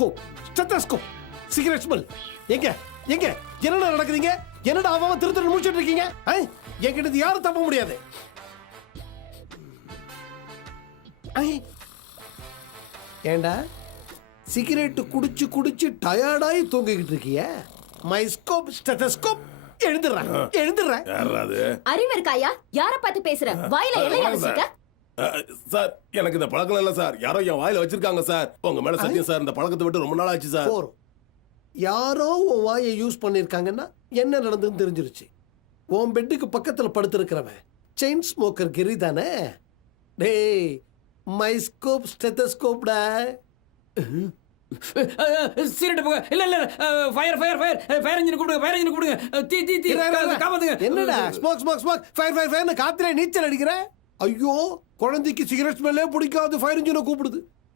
Stethoscope stethoscope cigarette smell எங்க? எங்க? என்னடா நடக்குதுங்க? என்னடா அவன் திரு திரு முடிச்சிட்டு இருக்கீங்க? என்கிட்ட யாரும் தப்ப முடியாது. ஏண்டா? சிகரெட் குடிச்சு குடிச்சு டயர்டாயி தூங்கிக்கிட்டு இருக்கிய? மை ஸ்கோப் ஸ்டெத்தஸ்கோப் எழுந்துடுறேன். எழுந்துடுறேன். யாராது அறிவு இருக்காயா யார பார்த்து பேசுற? வாயில எல்லையா வச்சிருக்க சார் எனக்கு இந்த பழக்கம் இல்ல சார். யாரோ என் வாயில வச்சிருக்காங்க சார். உங்க மேல சத்தியம் சார். இந்த பழக்கத்தை விட்டு ரொம்ப நாள் ஆச்சு சார். போறோம். யாரோ உன் வாயை யூஸ் பண்ணியிருக்காங்கன்னா என்ன நடந்ததுன்னு தெரிஞ்சிருச்சு. உன் பெட்டுக்கு பக்கத்தில் படுத்திருக்கிறவன் செயின் ஸ்மோக்கர் கிரி தானே? டேய் மைஸ்கோப் ஸ்டெத்தஸ்கோப்டா சீரட்டு போங்க இல்ல இல்ல fire fire fire fire engine கூப்பிடுங்க ஃபயர் இன்ஜின் கூப்பிடுங்க தீ தீ தீ. என்னடா? Smoke smoke smoke fire fire ஃபயர்னு காத்துல நீச்சல் அடிக்கிற? ஐயோ குழந்தைக்கு சிகரெட் மேலே பிடிக்காது ஃபயர் இன்ஜினை கூப்பிடுது.